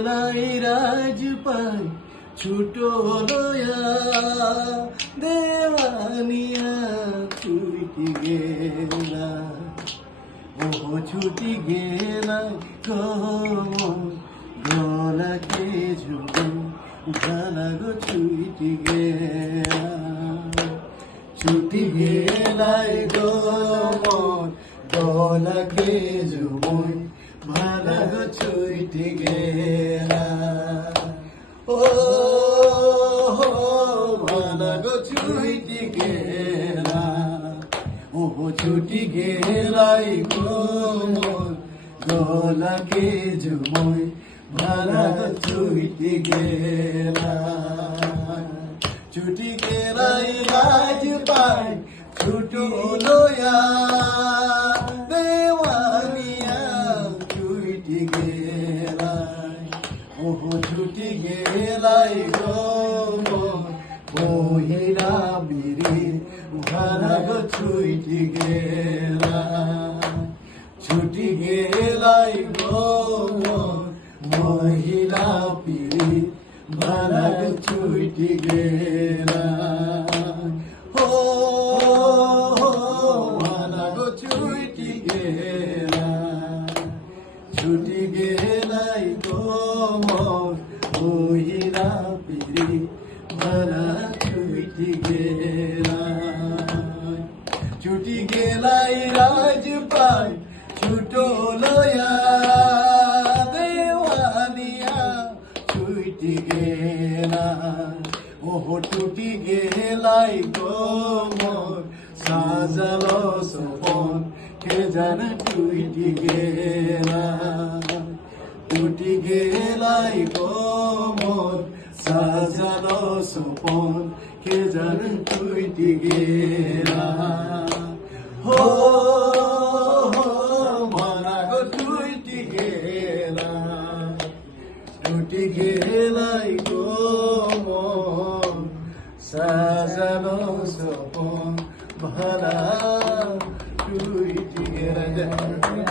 গেলাই রাজ পাই ছুটো লয়া দেওয়ানিয়া ছুটি গেলা ও ছুটি গেলা গলাকে ঝুম গালা গো ছুটি গেলা ছুটি গেলাই গো গলাকে ঝুম ভালা গো ছুটি গেলা ও ভালা গো ছুটি গেলা ও ছুটি গেলাই গো গলাকে ঝুমই ভালা গো ছুটি গেলা ছুটি গেলাই লাজ পাই ছুটি লয়া দেওয়ানিয়া ছুটি গেলাই ও ছুটি গেলাই গো মহিলা বিরি ভালা গো ছুটি গেলা ছুটি গেলাই গো মহিলা পিরি ভালা গো ছুটি গেলা ও ভালা গো ছুটি গেলা ছুটি গেলাই গো মহিলা পিরি ভালা ছুটি গেলা ছুটি গেলাই রাজ পাই ছুটো লয়া দেওয়ানিয়া ছুটি গেলা ও টুটি গেলাই গো মোর সাজালো সপন কে জানে টুটি গেলা টুটি গেলাই গো মোর সাজালো সপন কে জানে টুটি গেলা হো ভালা গো ছুটি গেলা ছুটি গেলাই গো সাজানো সপন ভালা ছুটি গেলা।